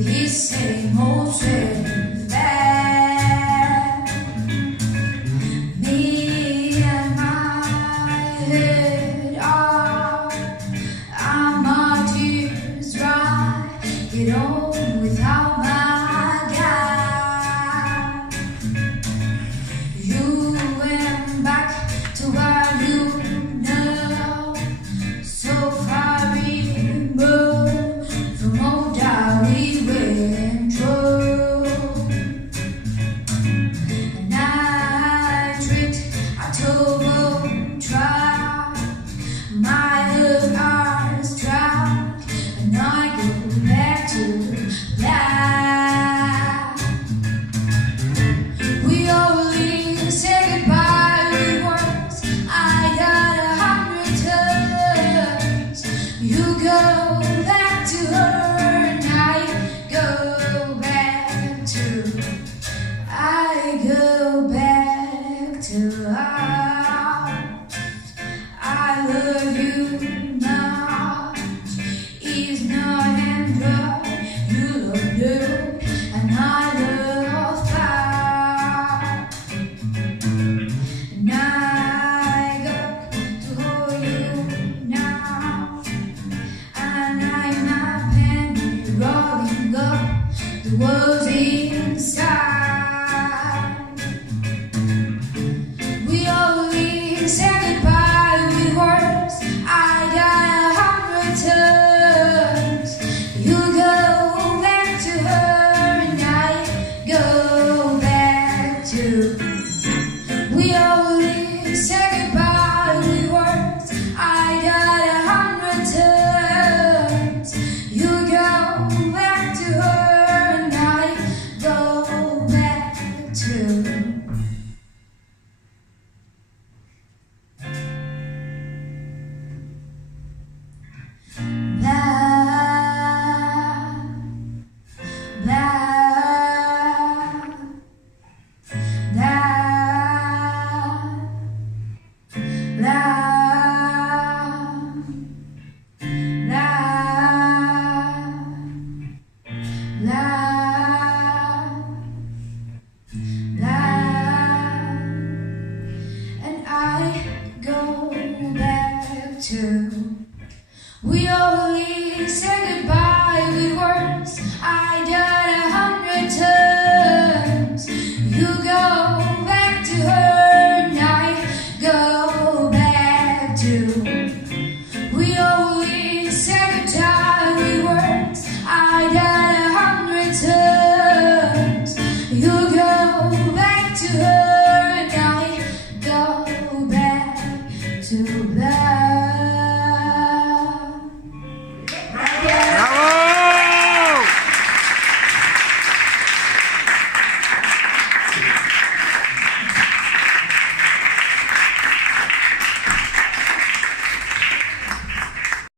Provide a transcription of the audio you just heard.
with his same old strength back. Me and my head off, and my tears dry. Get on without my guy. You went back to where you know, so far removed from all that we went through. And I tricked, I told, tried, my eyes tried, and I go back to black. We only say goodbye once. I got 100 times. You go back to her, and I go back to. I go back to her. I love you much. It's not Android. You love blue, and I love fire. And I got to hold you now, and I'm not penny rolling up the world's inside. We only say goodbye with words. I got 100 times. You go back to her, and I go